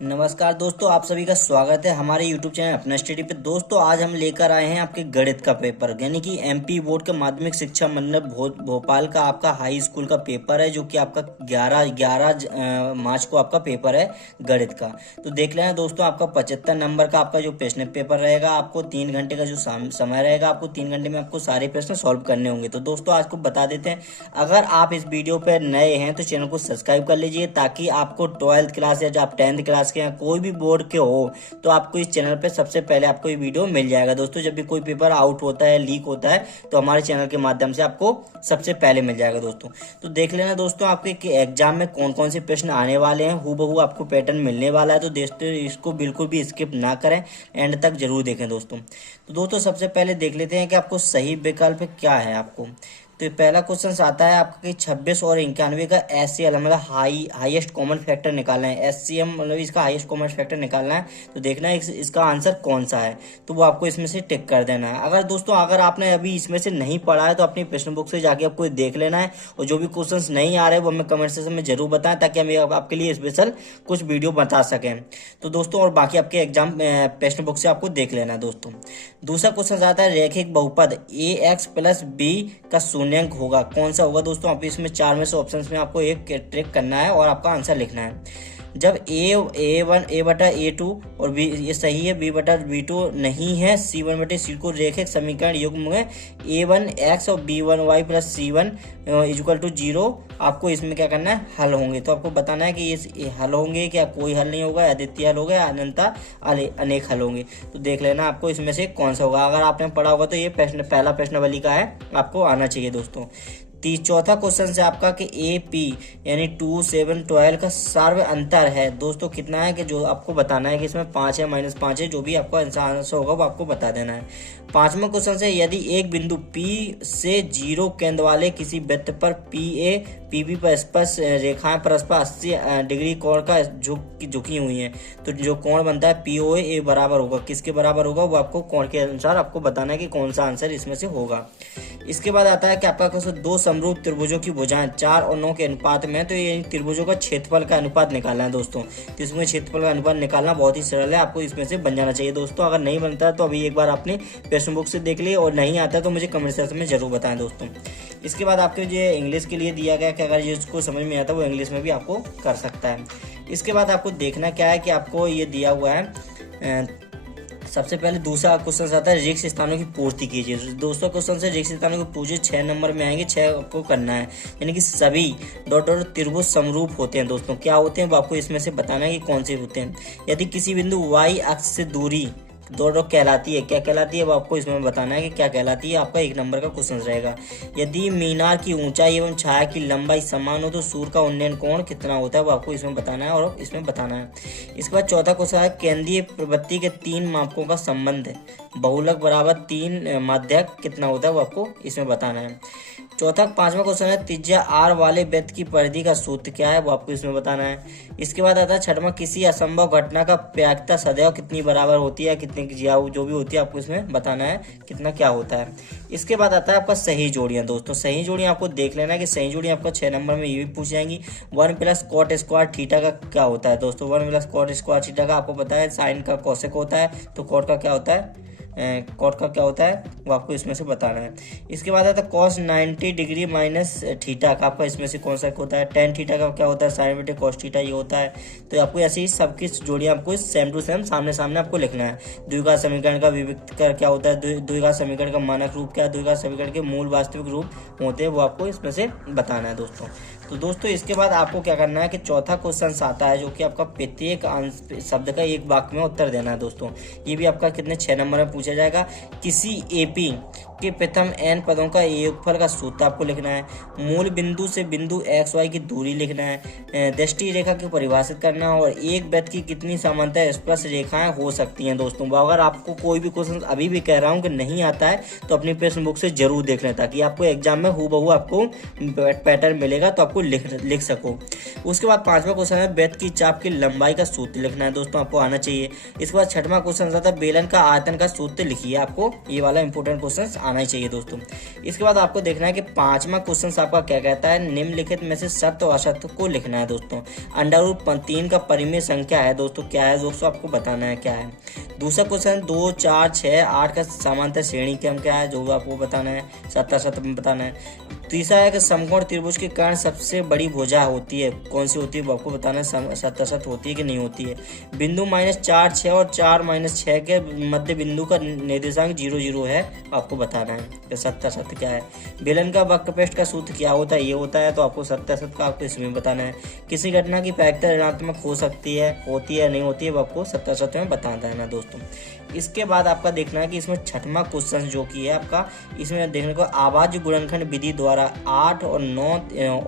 नमस्कार दोस्तों, आप सभी का स्वागत है हमारे YouTube चैनल अपना स्टडी पे। दोस्तों आज हम लेकर आए हैं आपके गणित का पेपर, यानी कि एमपी बोर्ड का माध्यमिक शिक्षा मंडल भोपाल का आपका हाई स्कूल का पेपर है, जो कि आपका 11 मार्च को आपका पेपर है गणित का। तो देख लेना दोस्तों, आपका 75 नंबर का आपका जो प्रश्न पेपर रहेगा, आपको 3 घंटे का जो समय रहेगा, आपको 3 घंटे में आपको सारे प्रश्न सॉल्व करने होंगे। तो दोस्तों आज को बता देते हैं, अगर आप इस वीडियो पर नए हैं तो चैनल को सब्सक्राइब कर लीजिए, ताकि आपको 12th क्लास या जो आप 10th क्लास के या कोई भी बोर्ड के हो तो आपको इस चैनल पे सबसे पहले आपको ये वीडियो मिल जाएगा। दोस्तों जब भी कोई पेपर आउट होता है, लीक होता है, तो हमारे चैनल के माध्यम से आपको सबसे पहले मिल जाएगा दोस्तों। तो देख लेना दोस्तों, आपके एग्जाम में कौन कौन से प्रश्न आने वाले हैं, हूबहू आपको पैटर्न मिलने वाला है। तो दोस्तों इसको बिल्कुल भी स्किप ना करें, एंड तक जरूर देखें दोस्तों। तो दोस्तों सबसे पहले देख लेते हैं कि आपको सही विकल्प क्या है आपको। तो पहला क्वेश्चन आता है आपका कि 26 और 91 का एचसीएल मतलब हाईएस्ट कॉमन फैक्टर निकालना है। एचसीएम मतलब इसका हाईएस्ट कॉमन फैक्टर निकालना है। तो देखना है इसका आंसर कौन सा है, तो वो आपको इसमें से टिक कर देना है। अगर दोस्तों अगर आपने अभी इसमें से नहीं पढ़ा है तो अपनी प्रश्न बुक से जाके आपको देख लेना है, और जो भी क्वेश्चन नहीं आ रहे वो हमें कमेंट सेक्शन में जरूर बताएं, ताकि हम आपके लिए स्पेशल कुछ वीडियो बता सकें। तो दोस्तों और बाकी आपके एग्जाम प्रश्न बुक से आपको देख लेना है दोस्तों। दूसरा क्वेश्चन आता है रैखिक बहुपद ax प्लस बी का शून्यंक होगा, कौन सा होगा दोस्तों। आप इसमें 4 में से ऑप्शंस में आपको एक ट्रिक करना है और आपका आंसर लिखना है। जब a1 a बटा a2 और b ये सही है, b बटा b2 नहीं है, c1 बटे c को रैखिक समीकरण युग्म में a1x और b1y plus c1 equal to 0, आपको इसमें क्या करना है, हल होंगे। तो आपको बताना है कि ये हल होंगे क्या, कोई हल नहीं होगा, अद्वितीय हल होगा, अनंता अनेक हल होंगे। तो देख लेना आपको इसमें से कौन सा होगा। अगर आपने पढ़ा होगा तो ये प्रश्न पहला प्रश्नावली का है, आपको आना चाहिए दोस्तों। चौथा क्वेश्चन से आपका कि ए पी यानी 2, 7, 12 का सर्व अंतर है दोस्तों कितना है, कि जो आपको बताना है कि इसमें 5 है, -5 है, जो भी आपका आंसर होगा वो आपको बता देना है। पांचवा क्वेश्चन से यदि एक बिंदु P से 0 केंद्र वाले किसी वृत्त पर PA PB पर स्पर्श रेखाएं परस्पर 80 डिग्री कोण का झुकी हुई हैं, तो जो कोण बनता है POA ए बराबर होगा, किसके बराबर होगा वो आपको कोण के अनुसार आपको बताना है कि कौन सा आंसर इसमें से होगा। इसके बाद आता है कि आपका क्वेश्चन 2 समरूप त्रिभुजों की भुजाएं 4 और 9 के अनुपात में, तो ये त्रिभुजों का क्षेत्रफल का अनुपात निकालना है दोस्तों। तो इसमें क्षेत्रफल का अनुपात निकालना बहुत ही सरल है, आपको इसमें से बन जाना चाहिए दोस्तों। अगर नहीं बनता है तो अभी एक बार आपने प्रश्न बुक से देख लिए, और नहीं आता तो मुझे कमेंट सेक्शन में जरूर बताएं दोस्तों। इसके बाद आपके जो इंग्लिश के लिए दिया गया कि अगर जिसको समझ में आता है वो इंग्लिश में भी आपको कर सकता है। इसके बाद आपको देखना क्या है कि आपको ये दिया हुआ है, सबसे पहले दूसरा क्वेश्चन आता है रिक्त स्थानों की पूर्ति कीजिए। दोस्तों क्वेश्चन से रिक्त स्थानों की पूर्ति 6 नंबर में आएंगे, 6 आपको करना है, यानी कि सभी डॉट त्रिभुज समरूप होते हैं दोस्तों। क्या होते हैं वो आपको इसमें से बताना है कि कौन से होते हैं। यदि किसी बिंदु y अक्ष से दूरी दो कहलाती है, क्या कहलाती है वो आपको इसमें बताना है कि क्या कहलाती है, आपका 1 नंबर का क्वेश्चन रहेगा। यदि मीनार की ऊंचाई एवं छाया की लंबाई समान हो तो सूर्य का उन्नयन कोण कितना होता है वो आपको इसमें बताना है और इसमें बताना है। इसके बाद चौथा क्वेश्चन है केंद्रीय प्रवृत्ति के 3 मापकों का संबंध है, बहुलक बराबर 3 माध्यक कितना होता है वो आपको इसमें बताना है। पांचवा क्वेश्चन है त्रिज्या r वाले वृत्त की परिधि का सूत्र क्या है वो आपको इसमें बताना है। इसके बाद आता है छठवां किसी असंभव घटना का प्रायिकता सदैव कितनी बराबर होती है, कितनी जो भी होती है आपको इसमें बताना है कितना क्या होता है। इसके बाद आता है आपका सही जोड़ियां दोस्तों। सही जोड़ियां आपको देख लेना है कि सही जोड़ियां आपका 6 नंबर में ये भी पूछ जाएंगी। 1 प्लस कॉट स्क्वायर थीटा का क्या होता है दोस्तों। 1 प्लस कॉट स्क्वायर थीटा का आपको पता है साइन का कोसेक होता है, तो कॉट का क्या होता है, कॉट का क्या होता है वो आपको इसमें से बताना है। इसके बाद आता है कॉस 90 डिग्री माइनस थीटा का, आपका इसमें से कौन सा होता है। टेन थीटा का क्या होता है, साइन बटे कॉस थीटा ये होता है। तो आपको ऐसे ही सबकी जोड़ियां आपको सेम टू सेम सामने सामने आपको लिखना है। द्विघात समीकरण का विविक्त कर क्या होता है, द्विघात समीकरण का मानक रूप क्या है, द्विघात समीकरण के मूल वास्तविक रूप होते हैं वो आपको इसमें से बताना है दोस्तों। तो दोस्तों इसके बाद आपको क्या करना है कि चौथा क्वेश्चन आता है, जो कि आपका प्रत्येक शब्द का एक वाक्य में उत्तर देना है दोस्तों। ये भी आपका कितने 6 नंबर में पूछा जाएगा। किसी एपी के प्रथम n पदों का योगफल का सूत्र आपको लिखना है। मूल बिंदु से बिंदु x y की दूरी लिखना है। दृष्टि रेखा को परिभाषित करना है, और एक वृत्त की कितनी समांतर स्पर्श रेखाएं हो सकती हैं दोस्तों। अगर आपको कोई भी क्वेश्चन अभी भी कह रहा हूं कि नहीं आता है तो अपनी प्रश्न बुक से जरूर देख लें, ताकि आपको एग्जाम में हूबहू आपको पैटर्न मिलेगा तो आपको लिख सको। उसके बाद पांचवा क्वेश्चन है वृत्त की चाप की लंबाई का सूत्र लिखना है दोस्तों, आपको आना चाहिए। इसके बाद छठवां क्वेश्चन आता है बेलन का आयतन का सूत्र लिखिए, आपको ये वाला इंपॉर्टेंट क्वेश्चन आना ही चाहिए दोस्तों। इसके बाद आपको देखना है कि 5वां क्वेश्चन आपका क्या कहता है, निम्नलिखित में से सत्य और असत्य को लिखना है दोस्तों। √3 का परिमेय संख्या है दोस्तों, क्या है दोस्तों आपको बताना है क्या है। दूसरा क्वेश्चन 2, 4, 6, 8 का समांतर श्रेणी क्रम क्या है, जो आपको बताना है, सत्य असत्य में बताना है। तीसरा है कि समकोण त्रिभुज के कारण सबसे बड़ी भुजा होती है, कौन सी होती है वो आपको बताना है, सत्य असत्य होती है कि नहीं होती है। बिंदु -4, 6 और 4, -6 के मध्य बिंदु का निर्देशांक 0, 0 है, आपको बताना है कि सत्य असत्य क्या है। बेलन का वक्रपृष्ठ का सूत्र क्या होता है, ये होता है, तो आपको सत्य असत्य का आपको इसमें बताना है। किसी घटना की प्रायिकता ऋणात्मक हो सकती है, होती है नहीं होती है, वो आपको सत्य असत्य में बताना है ना दोस्तों। इसके बाद आपका देखना है कि इसमें 6वां क्वेश्चन जो कि है आपका, इसमें देखने को आवाज गुणनखंड विधि द्वारा 8 और 9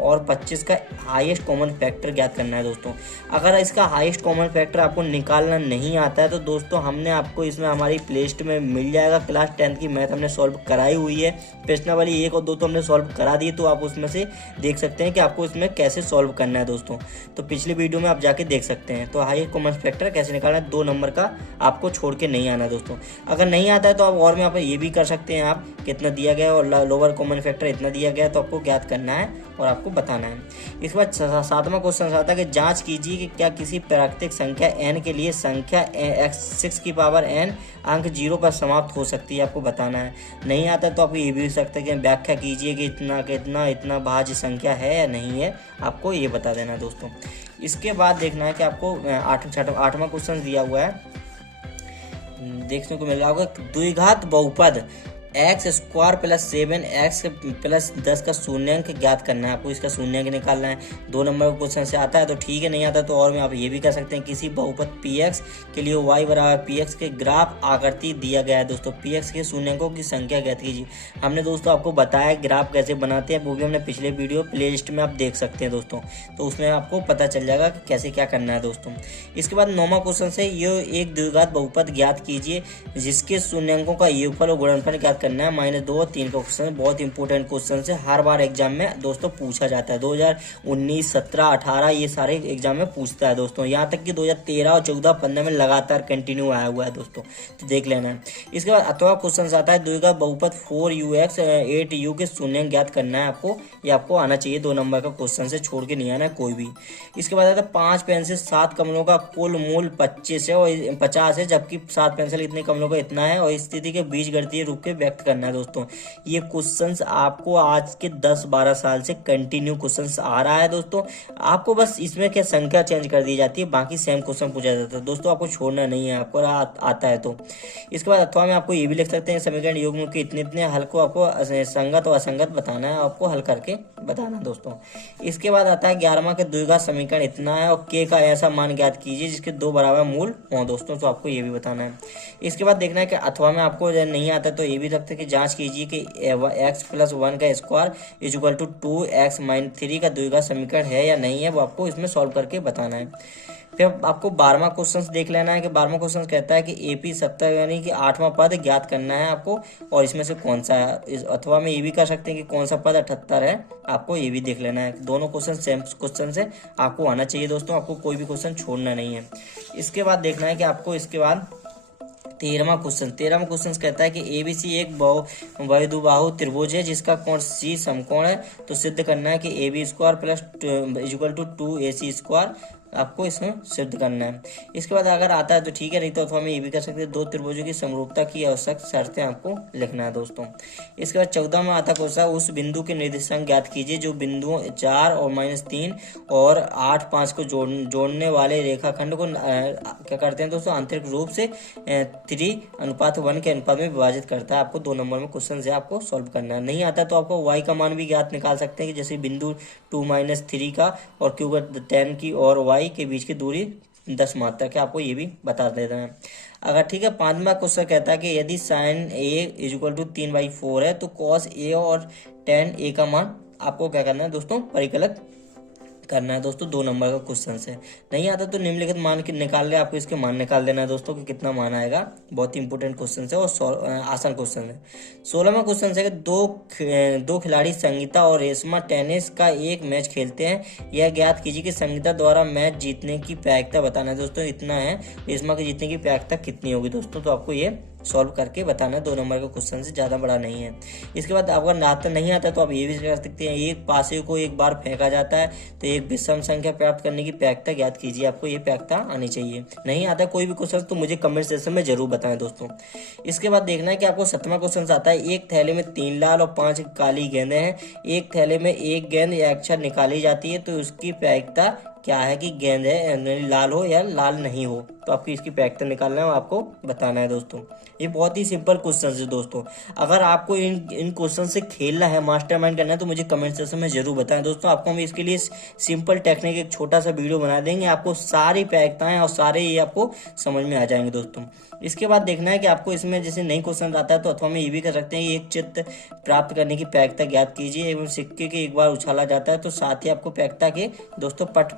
और 25 का हाईएस्ट कॉमन फैक्टर ज्ञात करना है दोस्तों। अगर इसका हाईएस्ट कॉमन फैक्टर आपको निकालना नहीं आता है तो दोस्तों हमने आपको इसमें हमारी प्लेलिस्ट में मिल जाएगा, क्लास 10 की मैथ हमने सॉल्व कराई हुई है। प्रश्नावली 1 और 2 तो हमने सॉल्व करा दी, तो आप उसमें से देख सकते हैं कि आपको इसमें कैसे सॉल्व करना है दोस्तों। तो पिछली वीडियो में आप जाके देख सकते हैं। तो हाईएस्ट कॉमन फैक्टर कैसे निकालना है, 2 नंबर का आपको छोड़ के नहीं आना दोस्तों। अगर नहीं आता है तो आप और में आप ये भी कर सकते हैं, आप कितना दिया गया है और लोअर कॉमन फैक्टर इतना दिया गया है, तो आपको ज्ञात करना है और आपको बताना है। इसके बाद 7वां क्वेश्चन आता है कि जांच कीजिए कि क्या किसी प्राकृतिक संख्या n के लिए संख्या x6 की पावर n अंक 0 पर समाप्त हो सकती है, आपको बताना है। नहीं आता तो आप ये भी सकते हैं कि व्याख्या कीजिए कि इतना भाज्य संख्या है या नहीं है, आपको ये बता देना दोस्तों। इसके बाद देखना है कि आपको 8वां क्वेश्चन दिया हुआ है, देखने को मिल रहा होगा, द्विघात बहुपद x² + 7x + 10 का शून्यांक ज्ञात करना है, आपको इसका शून्यांक निकालना है। 2 नंबर का क्वेश्चन से आता है तो ठीक है, नहीं आता तो और में आप ये भी कर सकते हैं। किसी बहुपद px के लिए y = px के ग्राफ आकृति दिया गया है दोस्तों, px के शून्यांकों की संख्या ज्ञात कीजिए। हमने दोस्तों आपको बताया ग्राफ कैसे बनाते हैं, वो भी हमने पिछले वीडियो प्लेलिस्ट में आप देख सकते हैं दोस्तों, तो उसमें आपको पता चल जाएगा कि कैसे क्या करना है दोस्तों। इसके बाद 9वां क्वेश्चन से ये एक द्विघात बहुपद ज्ञात कीजिए जिसके शून्यांकों का योगफल और गुणनफल ज्ञात करना है। -2 और 3 का क्वेश्चन बहुत इंपॉर्टेंट क्वेश्चन है, हर बार एग्जाम में दोस्तों पूछा जाता है। 2019, 17, 18 ये सारे एग्जाम में पूछता है दोस्तों, यहाँ तक कि 2013 और 14, 15 में लगातार कंटिन्यू आया हुआ है दोस्तों, तो देख लेना है। इसके बाद 8वां क्वेश्चन आता है, द्विघात बहुपद 4ux 8u के शून्यांक ज्ञात करना है आपको, ये आपको आना चाहिए। 2 नंबर का क्वेश्चन से छोड़ के नहीं आना है कोई भी। इसके बाद आता है 5 पेंसिल 7 कमलों का कुल मूल 25 है और 50 है, जबकि 7 पेंसिल इतने कमलों का इतना है, और स्थिति के बीच गणितीय रूप के व्यक्त करना है दोस्तों। ये क्वेश्चंस आपको आज के 10-12 साल से कंटिन्यू क्वेश्चंस आ रहा है दोस्तों, आपको बस इसमें क्या संख्या चेंज कर दी जाती है, बाकी सेम क्वेश्चन पूछा जाता है दोस्तों, आपको छोड़ना नहीं है, आपको आता है तो। इसके बाद अथवा में आपको ये भी लिख सकते हैं, समीकरण युग्म के इतने हल को आपको संगत और असंगत बताना है, आपको हल करके बताना दोस्तों। इसके बाद आता है 11वां के द्विघात समीकरण इतना है और k का ऐसा मान ज्ञात कीजिए जिसके 2 बराबर मूल हों दोस्तों, तो आपको ये भी बताना है। इसके बाद देखना है कि अथवा में आपको नहीं आता तो ये भी रखते हैं कि जांच कीजिए कि x + 1 का स्क्वायर = 2x - 3 का द्विघात समीकरण है या नहीं है, वो आपको इसमें सॉल्व करके बताना है। फिर आपको 12वां क्वेश्चन देख लेना है कि 12वां क्वेश्चन कहता है कि AP 70 यानी कि 8वां पद ज्ञात करना है आपको, और इसमें से कौन सा है। इस अथवा में ये भी कर सकते हैं कि कौन सा पद 78 है, आपको ये भी देख लेना है। दोनों क्वेश्चन सेम क्वेश्चन से आपको आना चाहिए दोस्तों, आपको कोई भी क्वेश्चन छोड़ना नहीं है। इसके बाद देखना है कि आपको इसके बाद 13वां क्वेश्चन कहता है कि ABC एक बहुबाहु त्रिभुज है जिसका कोण C समकोण है, तो सिद्ध करना है कि AB² = 2AC², आपको इसमें सिद्ध करना है। इसके बाद अगर आता है तो ठीक है, नहीं तो हमें ये भी कर सकते हैं, 2 त्रिभुजों की समरूपता की आवश्यक शर्तें आपको लिखना है दोस्तों। इसके बाद 14 में आता क्वेश्चन, उस बिंदु के निर्देशांक ज्ञात कीजिए जो बिंदुओं 4 और -3 और 8, 5 को जोड़ने वाले रेखाखंड को क्या करते हैं दोस्तों, आंतरिक रूप से 3:1 के अनुपात में विभाजित करता है। आपको 2 नंबर में क्वेश्चन है, आपको सॉल्व करना है। नहीं आता तो आपको y का मान भी ज्ञात निकाल सकते हैं कि जैसे बिंदु 2 - 3 का और q 10 की और y के बीच की दूरी 10 मात्रक है, आपको ये भी बता देना है। अगर ठीक है, 5वां क्वेश्चन कहता है कि यदि sin a = 3/4 है तो cos a और tan a का मान आपको क्या करना है दोस्तों, परिकलित करना है दोस्तों। 2 नंबर का क्वेश्चन है। नहीं आता तो निम्नलिखित मान निकाल ले, आपको इसके मान निकाल देना है दोस्तों कि कितना मान आएगा। बहुत ही इंपॉर्टेंट क्वेश्चन है और आसान क्वेश्चन है। 16वां क्वेश्चन है कि दो खिलाड़ी संगीता और रेशमा टेनिस का एक मैच खेलते हैं, यह ज्ञात कीजिए कि संगीता द्वारा मैच जीतने की प्रायिकता बताना है दोस्तों, इतना है। रेशमा के जीतने की प्रायिकता कितनी होगी दोस्तों, तो आपको ये सॉल्व करके बताना है। 2 नंबर का क्वेश्चन से ज़्यादा बड़ा नहीं है। इसके बाद अगर आता नहीं आता तो आप ये भी कर सकते हैं, एक पासे को एक बार फेंका जाता है तो एक विषम संख्या प्राप्त करने की पैक्ता ज्ञात कीजिए। आपको ये पैक्ता आनी चाहिए। नहीं आता कोई भी क्वेश्चन तो मुझे कमेंट सेक्शन में जरूर बताएं दोस्तों। इसके बाद देखना है कि आपको 7वां क्वेश्चन आता है, एक थैले में 3 लाल और 5 काली गेंदें हैं, एक थैले में एक गेंद या अक्षर निकाली जाती है तो उसकी प्रायिकता क्या है कि गेंद है लाल हो या लाल नहीं हो। तो आपको इसकी प्रायिकता निकालना है और आपको बताना है दोस्तों। ये बहुत ही सिंपल क्वेश्चन है दोस्तों। अगर आपको इन क्वेश्चन से खेलना है, मास्टरमाइंड करना है तो मुझे कमेंट सेक्शन में जरूर बताएं दोस्तों। आपको हम इसके लिए सिंपल टेक्निक एक छोटा सा वीडियो बना देंगे, आपको सारी प्रायिकताएं और सारे ये आपको समझ में आ जाएंगे दोस्तों। इसके बाद देखना है कि आपको इसमें जैसे नहीं क्वेश्चन आता है तो अथवा में ये भी कर सकते हैं, एक चित्र प्राप्त करने की प्रायिकता ज्ञात कीजिए एवं सिक्के के एक बार उछाला जाता है तो साथ ही आपको प्रायिकता के दोस्तों पट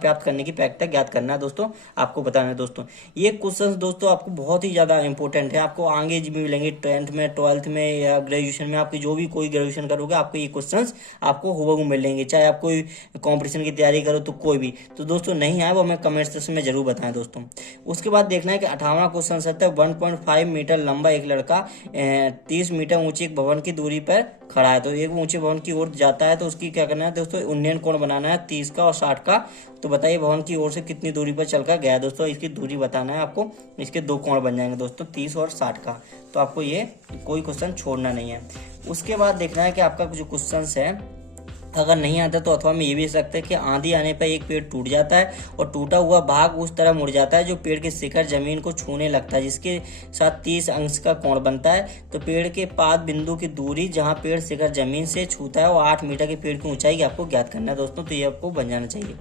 प्राप्त करने की प्रायिकता ज्ञात करना है दोस्तों, आपको बताना है दोस्तों। ये क्वेश्चन दोस्तों आपको बहुत ही ज़्यादा इंपॉर्टेंट है, आपको आगे भी मिलेंगे 10th में, 12th में या ग्रेजुएशन में। आपकी जो भी कोई ग्रेजुएशन करोगे आपको ये क्वेश्चन आपको हुबहू मिलेंगे, चाहे आप कोई कॉम्पिटिशन की तैयारी करो तो कोई भी। तो दोस्तों नहीं आए वो हमें कमेंट सेक्शन में जरूर बताएं दोस्तों। उसके बाद देखना है कि 58वां क्वेश्चन आता है, 1.5 मीटर लंबा एक लड़का 30 मीटर ऊंची एक भवन की दूरी पर खड़ा है, तो एक ऊंचे भवन की ओर जाता है तो उसकी क्या करना है दोस्तों, उन्नयन कोण बनाना है 30 का और 60 का। तो बताइए भवन की ओर से कितनी दूरी पर चलकर गया दोस्तों, इसकी दूरी बताना है आपको। इसके 2 कोण बन जाएंगे दोस्तों, 30 और 60 का। तो आपको ये कोई क्वेश्चन छोड़ना नहीं है। उसके बाद देखना है कि आपका जो क्वेश्चन है अगर नहीं आता तो अथवा में ये भी सकते हैं कि आंधी आने पर एक पेड़ टूट जाता है और टूटा हुआ भाग उस तरह मुड़ जाता है जो पेड़ के शिखर जमीन को छूने लगता है, जिसके साथ 30 अंश का कोण बनता है। तो पेड़ के पाद बिंदु की दूरी जहां पेड़ शिखर जमीन से छूता है वो 8 मीटर के पेड़ की ऊंचाई की आपको ज्ञात करना है दोस्तों। तो ये आपको बन जाना चाहिए।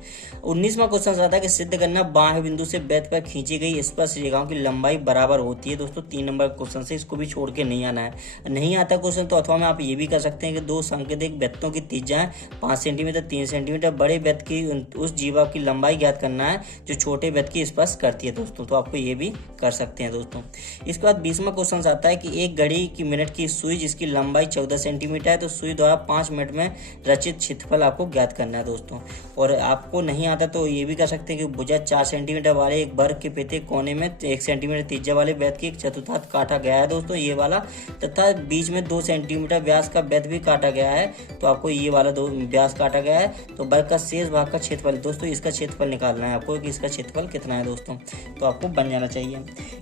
19वां क्वेश्चन आता है कि सिद्ध करना बाह्य बिंदु से बेत पर खींची गई स्पर्श रेखाओं की लंबाई बराबर होती है दोस्तों। 3 नंबर क्वेश्चन से इसको भी छोड़ के नहीं आना है। नहीं आता क्वेश्चन तो अथवा में आप ये भी कर सकते हैं कि 2 संकेतिक बेत्तों की त्रिज्या 5 सेंटीमीटर 3 सेंटीमीटर, बड़े बेत की उस जीवा की लंबाई ज्ञात करना है जो छोटे बेत की स्पर्श करती है दोस्तों। तो आपको ये भी कर सकते हैं दोस्तों। इसके बाद 20वां क्वेश्चन आता है कि एक घड़ी की मिनट की सुई जिसकी लंबाई 14 सेंटीमीटर है तो सुई द्वारा 5 मिनट में रचित क्षेत्रफल आपको ज्ञात करना है दोस्तों। और आपको नहीं आता तो ये भी कर सकते हैं कि भुजा 4 सेंटीमीटर वाले एक वर्ग के प्रत्येक कोने में 1 सेंटीमीटर त्रिज्या वाले बेत की एक चतुर्थांश काटा गया है दोस्तों, ये वाला, तथा बीच में 2 सेंटीमीटर व्यास का बेत भी काटा गया है। तो आपको ये वाला व्यास काटा गया है तो वर्ग का शेष भाग का क्षेत्रफल दोस्तों, इसका क्षेत्रफल निकालना है आपको कि इसका क्षेत्रफल कितना है दोस्तों। तो आपको बन जाना चाहिए।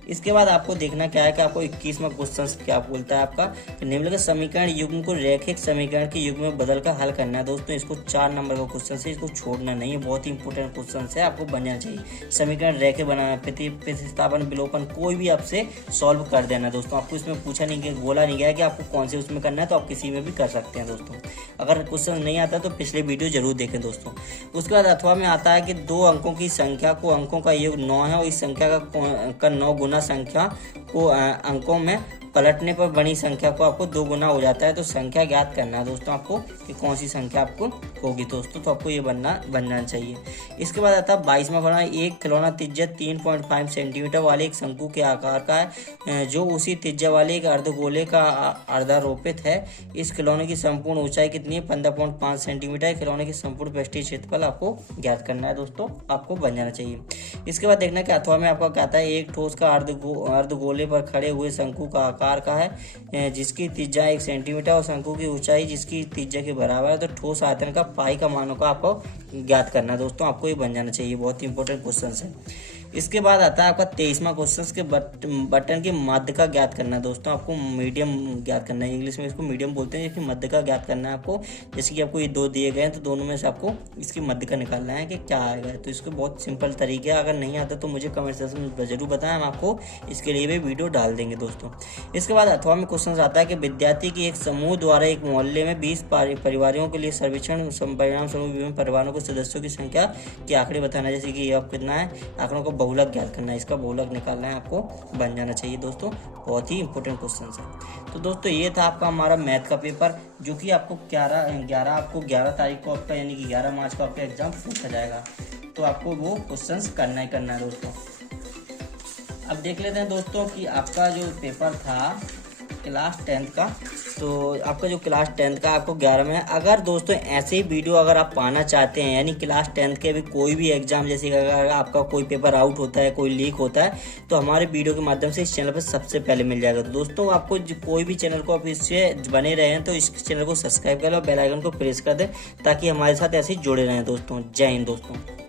इसके बाद आपको देखना क्या है कि आपको 21वां क्वेश्चन क्या बोलता है आपका, निम्नलिखित समीकरण युग्म को रैखिक समीकरण के युग्म में बदलकर हल करना है दोस्तों। इसको 4 नंबर का क्वेश्चन है, इसको छोड़ना नहीं है, बहुत ही इंपॉर्टेंट क्वेश्चन है, आपको बन जाना चाहिए। समीकरण रैखिक बनाना, प्रतिस्थापन, विलोपन कोई भी आपसे सॉल्व कर देना दोस्तों। आपको इसमें पूछा नहीं गया, बोला नहीं गया कि आपको कौन से उसमें करना है, तो आप किसी में भी कर सकते हैं दोस्तों। अगर क्वेश्चन नहीं आता तो पिछले वीडियो जरूर देखें दोस्तों। उसके बाद अथवा में आता है कि 2 अंकों की संख्या को अंकों का योग 9 है और इस संख्या का 9 गुना संख्या को अंकों में पलटने पर बड़ी संख्या को आपको 2 गुना हो जाता है। तो संख्या ज्ञात करना है दोस्तों आपको कि कौन सी संख्या आपको होगी दोस्तों। तो आपको ये बनना चाहिए। इसके बाद आता है 22वां प्रश्न, एक खिलौना त्रिज्या 3.5 सेंटीमीटर वाले एक शंकु के आकार का है जो उसी त्रिज्या वाले एक अर्धगोले का अर्धारोपित है। इस खिलौने की संपूर्ण ऊंचाई कितनी है, 15.5 सेंटीमीटर। खिलौने की संपूर्ण पृष्ठीय क्षेत्रफल आपको ज्ञात करना है दोस्तों, आपको बन जाना चाहिए। इसके बाद देखना कि अथवा में आपका क्या आता है, एक ठोस का अर्धगोले पर खड़े हुए शंकु का आकार का है जिसकी त्रिज्या 1 सेंटीमीटर और शंकु की ऊंचाई जिसकी त्रिज्या के बराबर है। तो ठोस आयतन का पाई का मानों का आपको ज्ञात करना है दोस्तों, आपको ये बन जाना चाहिए। बहुत ही इंपॉर्टेंट क्वेश्चन है। इसके बाद आता है आपका 23वां क्वेश्चन के बटन की मध्य का ज्ञात करना है दोस्तों। आपको मीडियम ज्ञात करना है, इंग्लिश में इसको मीडियम बोलते हैं, इसकी मध्य का ज्ञात करना है आपको। जैसे कि आपको ये 2 दिए गए हैं तो दोनों में से आपको इसकी मध्य का निकालना है कि क्या आएगा। तो इसको बहुत सिंपल तरीके, अगर नहीं आता तो मुझे कमेंट सेक्शन में जरूर बताएं, हम आपको इसके लिए भी वीडियो डाल देंगे दोस्तों। इसके बाद अथवा में क्वेश्चन आता है कि विद्यार्थी की एक समूह द्वारा एक मोहल्ले में 20 परिवारों के लिए सर्वेक्षण परिणाम समूह विभिन्न परिवारों के सदस्यों की संख्या के आंकड़े बताना है। जैसे कि अब कितना है, आंकड़ों को बहुलक ज्ञात करना है, इसका बहुलक निकालना है, आपको बन जाना चाहिए दोस्तों। बहुत ही इंपॉर्टेंट क्वेश्चन है। तो दोस्तों ये था आपका हमारा मैथ का पेपर जो कि आपको 11 तारीख को आपका यानी कि 11 मार्च को आपका एग्जाम पूछा जाएगा। तो आपको वो क्वेश्चंस करना है दोस्तों। अब देख लेते हैं दोस्तों कि आपका जो पेपर था क्लास 10th का तो आपका जो क्लास 10th का आपको 11 में, अगर दोस्तों ऐसे ही वीडियो अगर आप पाना चाहते हैं, यानी क्लास 10th के भी कोई भी एग्जाम, जैसे अगर आपका कोई पेपर आउट होता है, कोई लीक होता है, तो हमारे वीडियो के माध्यम से इस चैनल पर सबसे पहले मिल जाएगा। तो दोस्तों आपको कोई भी चैनल को आप इससे बने रहे हैं तो इस चैनल को सब्सक्राइब कर लो, बेल आइकन को प्रेस कर दें ताकि हमारे साथ ऐसे ही जुड़े रहें दोस्तों। जय हिंद दोस्तों।